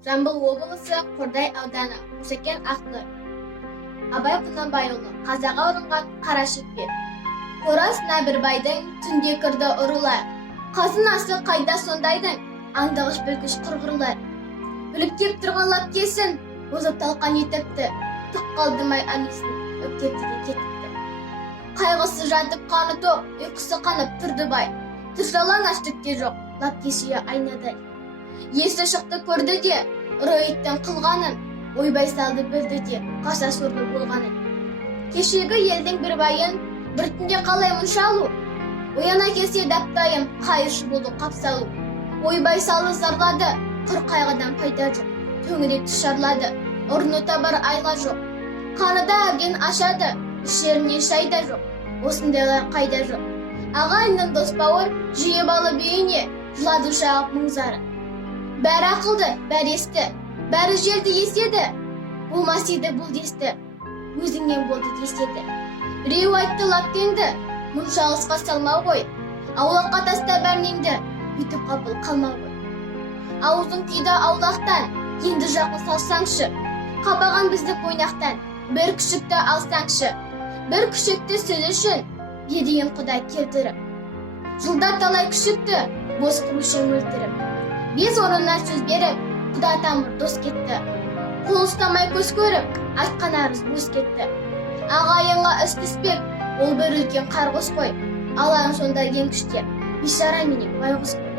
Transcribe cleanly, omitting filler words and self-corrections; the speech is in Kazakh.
Жамбыл облысы Қордай ауданы Мұсекен ақлы. Абай Құнанбайұлы қазаға ұрынған қара шекпе. Қорасына бір байдың түнде кірді ұрылар. Қазынасы қайда сондайдың, аңдағыш білгіш құрғырлар. Біліп кеп тұрғанлап кесін, озып талқан етіпті. Түк қалдымай анесін, өптепті де кетіпті. Қайғысы жатып қаны тоқ, ұйқысы қанып тұрды бай. Тұршалаң аштықке жоқ, лап кешіе айнадай. Есі шықты көрді де, ұры иттің қылғанын, ойбай салды білді де, қаша сорлы болғанын. Кешегі елдің бір байын, бір түнде қалай мұншалу? Ояна келсе даптайым, қайыршы болу қапсалу. Ойбай салы зарлады, құр қайғыдан пайда жоқ. Төңіректі шарлады, ұрыны табар айла жоқ. Қаныда әбден ашады, ішеріне шайда жоқ. Осындайлар қайда жоқ. Ағайынның дос бауыр, жиі балы бейіне, жылады шағып мұңзары. Бәрі ақылды, бәрі есті, бәрі жерді еседі. Болмас еді бұл десті, өзіңнен болды деседі. Біреу айтты лапкенді, мұнша алысқа салмау ғой. Аулаққа таста бәрнеңді, бүйтіп қапыл қалмау ғой. Аузың күйді аулақтан, енді жақын салсаңшы. Қабаған бізді ойнақтан, бір күшікті алсаңшы. Бір күшікті сөз үшін, бедейін құдай келтіріп. Жылда талай күшікті, бос құрышын өлтіріп. Без орыннан сөз беріп, құда тамыр дос кетті. Қол ұстамай көз көріп, айтқан арыз өз кетті. Ағайынға іс түспек, ол бір үлкен қарғыс қой. Алаң сонда ең күште, бишара менен байғұс қой.